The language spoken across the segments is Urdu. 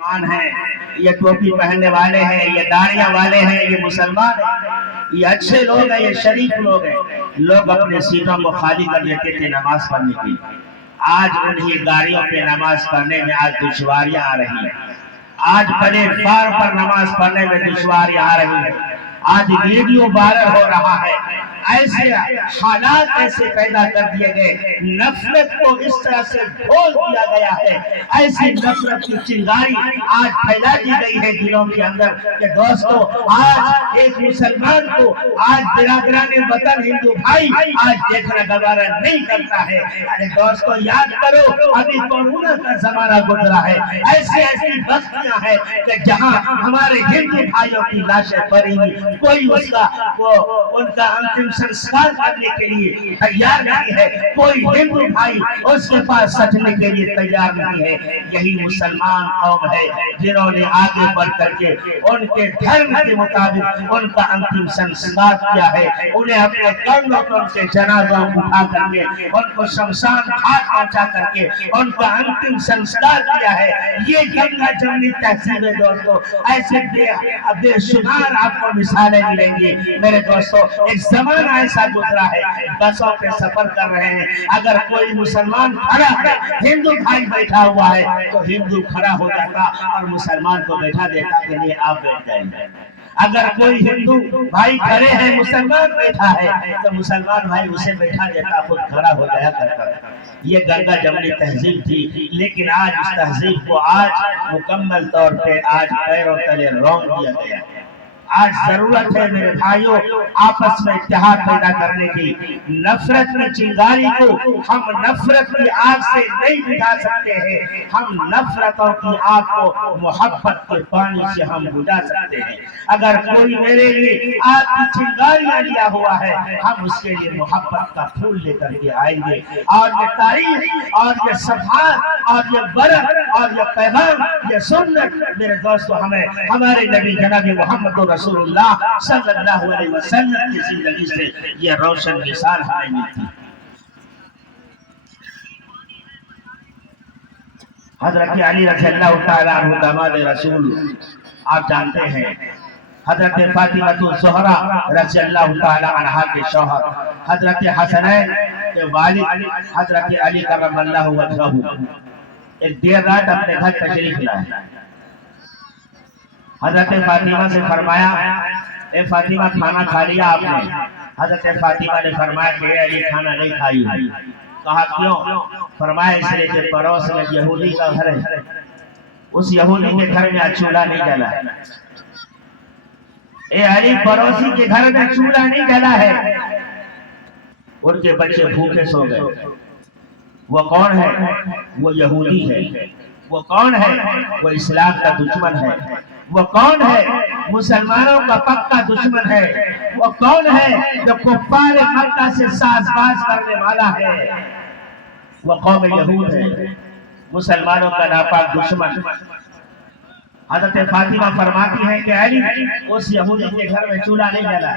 مسلمان ہیں، یہ ٹوپی پہننے والے ہیں، یہ داڑیاں والے ہیں، یہ مسلمان ہیں، یہ اچھے لوگ ہیں، یہ شریف لوگ ہیں۔ لوگ اپنے سینوں کو خالی کر دیتے تھے نماز پڑھنے کی، آج انہی گاڑیوں پہ نماز پڑھنے میں آج دشواریاں آ رہی ہیں، آج پلیٹ فارم پر نماز پڑھنے میں دشواریاں آ رہی ہیں، آج ویڈیو وائرل ہو رہا ہے۔ ایسے حالات ایسے پیدا کر دیے گئے، نفرت کو اس طرح سے بھول دیا گیا ہے، ایسی نفرت کی چنگاری آج پھیلا دی گئی ہے دلوں کے اندر کہ دوستو آج ایک مسلمان کو آج برادران وطن ہندو بھائی آج دیکھنا گوارا نہیں کرتا ہے۔ ارے دوستو یاد کرو ابھی کورونا کا زمانہ گزرا ہے، ایسی بستیاں ہیں کہ جہاں ہمارے ہندو بھائیوں کی لاشیں پڑی ہوئی، کوئی ان کا انتم سنسکار کرنے کے لیے تیار نہیں ہے، کوئی ہندو بھائی اس کے پاس سجنے کے لیے تیار نہیں ہے۔ یہی مسلمان قوم ہے جنہوں نے آگے بڑھ کر کے ان کے دھرم کے مطابق ان کا انتم سنسکار کیا ہے، انہیں اپنے کندھوں پر ان کے جنازوں کو اٹھا کر کے ان کو شمشان گھاٹ پہنچا کر کے ان کا انتم سنسکار کیا ہے۔ یہ گنگا جمنی تہذیب ہے دوستو، ایسے بے شمار آپ کو مثالیں ملیں گی میرے دوستو۔ ایک زمانہ ایسا گزرا ہے، بسوں پہ سفر کر رہے ہیں، اگر کوئی مسلمان کھڑا ہے، ہندو بھائی بیٹھا ہوا ہے تو ہندو کھڑا ہو جاتا اور مسلمان کو بیٹھا دیتا کہ نہیں آپ بیٹھ جائیں۔ اگر کوئی ہندو بھائی کھڑے ہیں، مسلمان بیٹھا ہے تو مسلمان بھائی اسے بیٹھا دیتا، خود کھڑا ہو جایا کرتا۔ یہ گنگا جمنی تہذیب تھی، لیکن آج اس تہذیب کو آج مکمل طور پہ آج پیروں تلے رون دیا گیا۔ آج ضرورت ہے میرے بھائیوں آپس میں اتحاد پیدا کرنے کی۔ نفرت کی چنگاری کو ہم نفرت کی آگ سے نہیں بجھا سکتے ہیں، ہم نفرتوں کی آگ کو محبت کے پانی سے ہم بجھا سکتے ہیں۔ اگر کوئی میرے لیے آگ کی چنگاریاں لیا ہوا ہے، ہم اس کے لیے محبت کا پھول لے کر کے آئیں گے، اور یہ تاریخ اور یہ صفحات اور یہ برق اور یہ پیغام یہ سنت میرے دوستو ہمیں ہمارے نبی جناب محمد رسول اللہ صلی اللہ علیہ وسلم کی زندگی سے یہ روشن مثال ہمیں ملتی۔ حضرت علی رضی اللہ تعالیٰ عنہ داماد رسول آپ جانتے ہیں، حضرت فاطمہ الزہرا رضی اللہ تعالیٰ عنہ کے شوہر، حضرت حسنین کے والد حضرت علی کرم اللہ وجہہ ایک دیر رات اپنے گھر تشریف لائے۔ حضرت فاطمہ سے فرمایا اے فاطمہ کھانا کھا لیا آپ نے؟ حضرت فاطمہ نے فرمایا کہ اے علی کھانا نہیں کھائی۔ کہا کیوں؟ فرمایا اس لیے کہ پڑوس میں یہودی کا گھر ہے، اس یہودی کے گھر میں چولہا نہیں جلا۔ اے علی پڑوسی کے گھر میں چولہا نہیں جلا ہے، ان کے بچے بھوکے سو گئے۔ وہ کون ہے؟ وہ یہودی ہے۔ وہ کون ہے؟ وہ اسلام کا دشمن ہے۔ وہ کون ہے؟ مسلمانوں کا پکا دشمن ہے۔ وہ کون ہے جو کفار مکہ سے ساز باز کرنے والا ہے؟ وہ قوم یہود ہے، مسلمانوں کا ناپاک دشمن۔ حضرت فاطمہ فرماتی ہے کہ علی اس یہودی کے گھر میں چولہا نہیں جلا،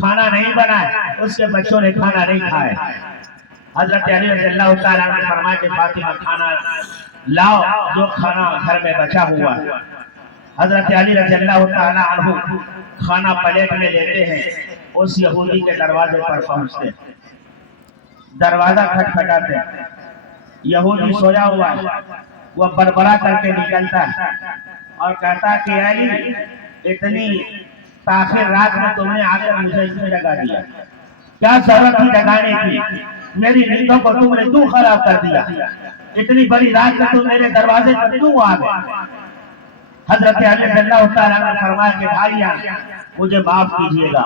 کھانا نہیں بنا، اس کے بچوں نے کھانا نہیں کھایا۔ حضرت علی رضی اللہ تعالیٰ نے فرمایا کہ فاطمہ کھانا لاؤ جو کھانا گھر میں بچا ہوا ہے۔ حضرت علی رضی اللہ تعالیٰ عنہ کھانا پلیٹ میں لیتے ہیں، اس یہودی کے دروازے پر پہنچتے، دروازہ کھٹکھٹاتے، یہودی سویا ہوا ہے، وہ بڑبڑا کر کے نکلتا ہے اور کہتا ہے کہ علی اتنی تاخیر رات میں تم نے آ کر مجھے اس میں جگا دیا، کیا ضرورت تھی جگانے کی؟ میری نیندوں کو تم نے کیوں خراب کر دیا؟ اتنی بڑی رات میں تم میرے دروازے پر کیوں آ گئے؟ حضرت علی رضی اللہ تعالیٰ نے فرمایا کہ بھائیاں مجھے معاف کیجئے گا،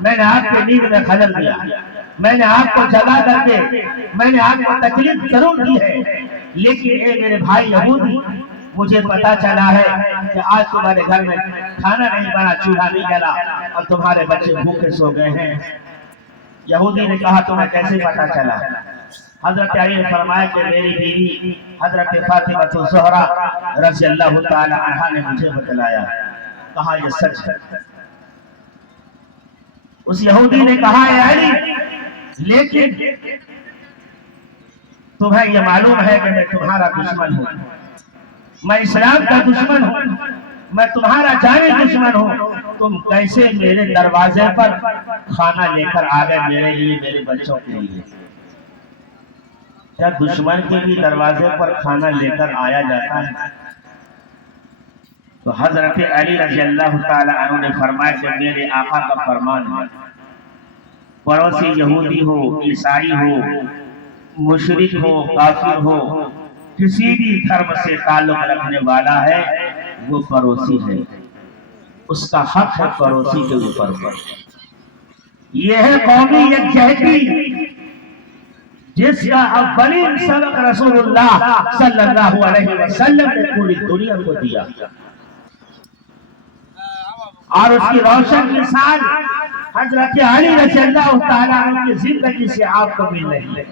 میں نے آپ کے نیند میں خلل دیا، میں نے آپ کو جگا کر کے میں نے آپ کو تکلیف ضرور دی ہے، لیکن اے میرے بھائی یہودی مجھے پتا چلا ہے کہ آج تمہارے گھر میں کھانا نہیں بنا، چولہا نہیں جلا اور تمہارے بچے بھوکے سو گئے ہیں۔ یہودی نے کہا تمہیں کیسے پتا چلا؟ حضرت علی نے فرمایا کہ میری بیوی حضرت فاطمہ الزہرا رضی اللہ تعالی عنہا نے مجھے بتلایا۔ کہا یہ سچ ہے۔ اس یہودی نے کہا اے علی لیکن تمہیں یہ معلوم ہے کہ میں تمہارا دشمن ہوں، میں اسلام کا دشمن ہوں، میں تمہارا جانی دشمن ہوں، تم کیسے میرے دروازے پر کھانا لے کر آ گئے میرے لیے، میرے بچوں کے لیے؟ کیا دشمن کے بھی دروازے پر کھانا لے کر آیا جاتا ہے؟ تو حضرت علی رضی اللہ تعالی عنہ نے فرمایا کہ میرے آقا کا فرمان ہے، پڑوسی یہودی ہو، عیسائی ہو، مشرک ہو، کافر ہو، کسی بھی دھرم سے تعلق رکھنے والا ہے وہ پڑوسی ہے، اس کا حق ہے پڑوسی کے اوپر پر۔ یہ ہے قومی یکجہتی جس کا اولین سبق رسول اللہ صلی اللہ علیہ وسلم نے پوری دنیا کو دیا، اور اس کی روشن مثال حضرت علی رضی اللہ تعالیٰ عنہ کی زندگی سے آپ کو مل رہی ہے۔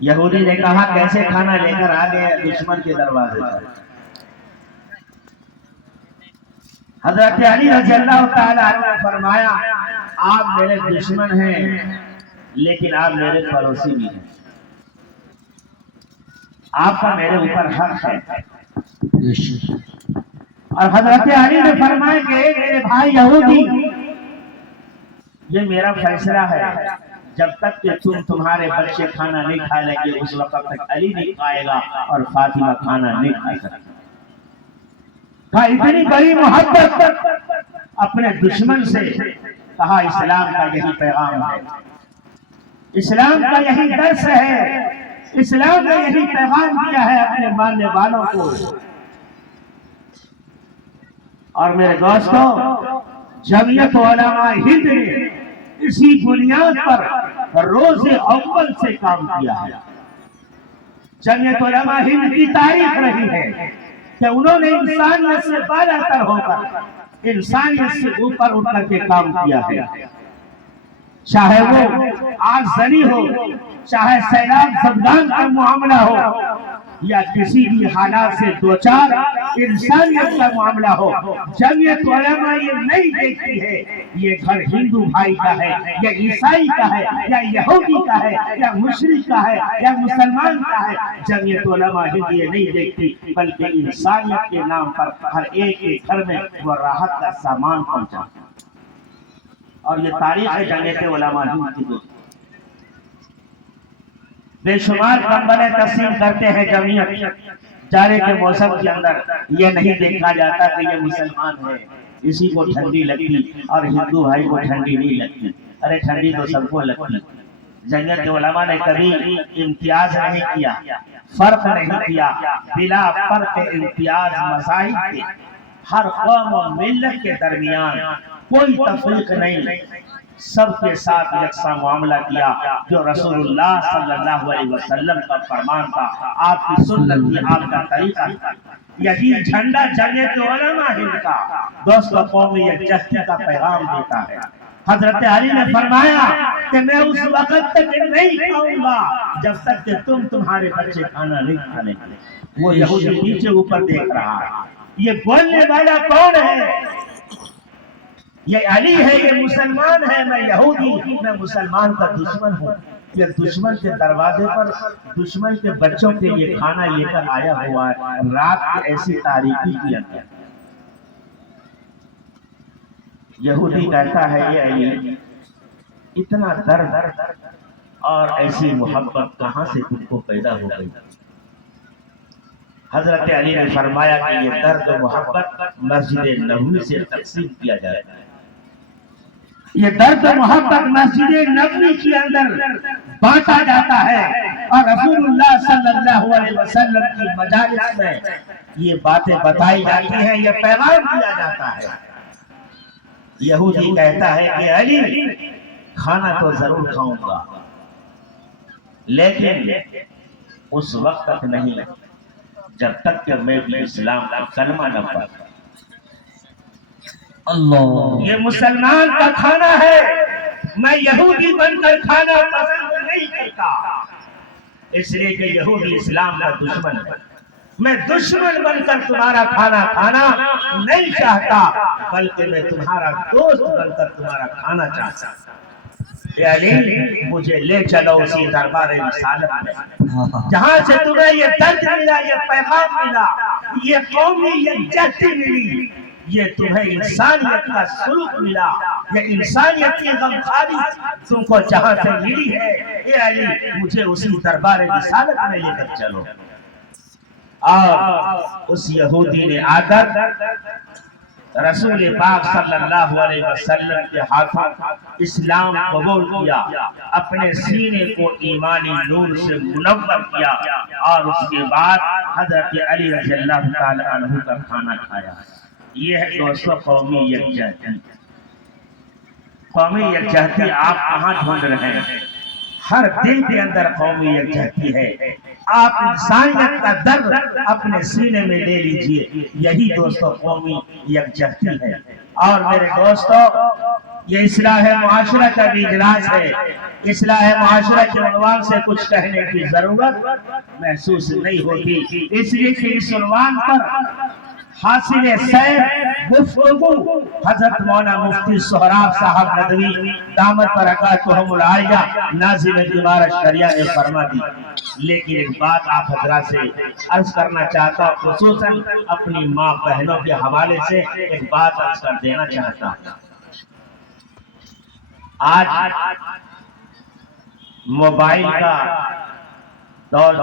یہودی نے کہا کیسے کھانا لے کر آ گئے دشمن کے دروازے پر؟ حضرت علی رضی اللہ تعالیٰ عنہ نے فرمایا آپ میرے دشمن ہیں لیکن آپ میرے پڑوسی بھی ہیں، آپ کا میرے اوپر حق ہے۔ اور حضرت علی نے فرمایا کہ میرے بھائی یہودی، یہ میرا فیصلہ ہے، جب تک کہ تمہارے بچے کھانا نہیں کھا لیں گے اس وقت تک علی نہیں کھائے گا اور فاطمہ کھانا نہیں کھا سکتی۔ کہا اتنی بڑی محبت اپنے دشمن سے، کہا اسلام کا یہی پیغام ہے، اسلام کا یہی درس ہے، اسلام نے یہی پیغام دیا ہے اپنے ماننے والوں کو۔ اور میرے دوستوں، جمعیت علماء ہند نے اسی بنیاد پر روز اول سے کام کیا ہے۔ جمعیت علماء ہند کی تاریخ رہی ہے کہ انہوں نے انسانیت سے بالا تر ہو کر، انسانیت سے اوپر اٹھ کر کے کام کیا ہے، چاہے وہ آگزنی ہو، چاہے سیلاب زدگان کا معاملہ ہو، یا کسی بھی حالات سے دوچار انسانیت کا معاملہ ہو۔ جمعیت علماء یہ نہیں دیکھتی ہے یہ گھر ہندو بھائی کا ہے یا عیسائی کا ہے یا یہودی کا ہے یا مشرک کا ہے یا مسلمان کا ہے، جمعیت علماء ہند یہ نہیں دیکھتی، بلکہ انسانیت کے نام پر ہر ایک کے گھر میں وہ راحت کا سامان پہنچا۔ اور یہ تاریخ ہے جمعیت علماء ہند کی دوست، بے شمار کمبلیں تقسیم کرتے ہیں جمعیت، جاڑے کے موسم کے اندر یہ نہیں دیکھا جاتا کہ یہ مسلمان ہے، اسی کو ٹھنڈی لگتی اور ہندو بھائی کو ٹھنڈی نہیں لگتی۔ ارے ٹھنڈی تو سب کو لگتی۔ جمعیت علماء نے کبھی امتیاز نہیں کیا، فرق نہیں کیا، بلا فرق امتیاز مذاہب کے، ہر قوم و ملت کے درمیان کوئی تفریق نہیں، سب کے ساتھ یکساں معاملہ کیا، جو رسول اللہ صلی اللہ علیہ وسلم کا فرمان تھا، آپ کی سنت تھی، آپ کا طریقہ تھا۔ یہی جھنڈا جمعیت علماء ہند کا دوستو قومی یکجہتی کا پیغام دیتا ہے۔ حضرت علی نے فرمایا کہ میں اس وقت تک نہیں کھاؤں گا جب تک کہ تمہارے بچے کھانا نہیں کھا لیں گے۔ وہ یہودی نیچے اوپر دیکھ رہا ہے، یہ بولنے والا کون ہے؟ یہ علی ہے، یہ مسلمان ہے، میں یہودی، میں مسلمان کا دشمن ہوں۔ یہ دشمن کے دروازے پر دشمن کے بچوں کے لیے کھانا لے کر آیا ہوا ہے، رات کی ایسی تاریکی کی اندر۔ یہودی کہتا ہے یہ علی، اتنا درد اور ایسی محبت کہاں سے تم کو پیدا ہو گئی؟ حضرت علی نے فرمایا کہ یہ درد و محبت مسجد نبوی سے تقسیم کیا جائے، یہ درد و محبت مسجد نبوی کے اندر بانٹا جاتا ہے، اور رسول اللہ صلی اللہ علیہ وسلم کی مجالس میں یہ باتیں بتائی جاتی ہیں، یہ پیغام دیا جاتا ہے۔ یہودی کہتا ہے کہ علی کھانا تو ضرور کھاؤں گا لیکن اس وقت تک نہیں جب تک کہ میں بھی اسلام کا کلمہ نہ پڑھوں۔ اللہ، یہ مسلمان کا کھانا ہے، میں یہودی بن کر کھانا پسند نہیں کرتا، اس لیے کہ یہودی اسلام کا دشمن ہے۔ میں دشمن بن کر تمہارا کھانا کھانا نہیں چاہتا، بلکہ میں تمہارا دوست بن کر تمہارا کھانا چاہتا۔ اے علی مجھے لے چلو اسی دربار رسالت میں جہاں سے تمہیں یہ درد ملا، یہ پیغام ملا، یہ قومی یکجہتی ملی، یہ تمہیں انسانیت کا سلوک ملا، یہ انسانیت کی غمخواری تم کو جہاں سے ملی ہے، اے علی مجھے اسی دربار رسالت میں لے کر چلو۔ اور اس یہودی نے آ کر رسول پاک صلی اللہ علیہ وسلم کے ہاتھوں اسلام قبول کیا، اپنے سینے کو ایمانی نور سے منور کیا، اور اس کے بعد حضرت علی رضی اللہ تعالی عنہ کا کھانا کھایا۔ یہ ہے دوستو قومی یکجہتی۔ قومی یکجہتی آپ کہاں ڈھونڈ رہے ہیں؟ ہر دل کے اندر قومی یکجہتی ہے۔ آپ انسانیت کا درد اپنے سینے میں لے لیجئے، یہی دوستو قومی یکجہتی ہے۔ اور میرے دوستو یہ اصلاح معاشرہ کا بھی اجلاس ہے۔ اصلاح معاشرہ کے عنوان سے کچھ کہنے کی ضرورت محسوس نہیں ہوتی، اس لیے کہ اس عنوان پر حاصل سیر گفتگو حضرت مولانا مفتی سہراب صاحب ندوی دامت برکاتہم العالیہ ناظم امارت شریعہ نے فرما دی۔ لیکن ایک بات آپ حضرات سے عرض کرنا چاہتا ہوں، خصوصاً اپنی ماں بہنوں کے حوالے سے ایک بات عرض کر دینا چاہتا ہوں۔ آج موبائل کا دور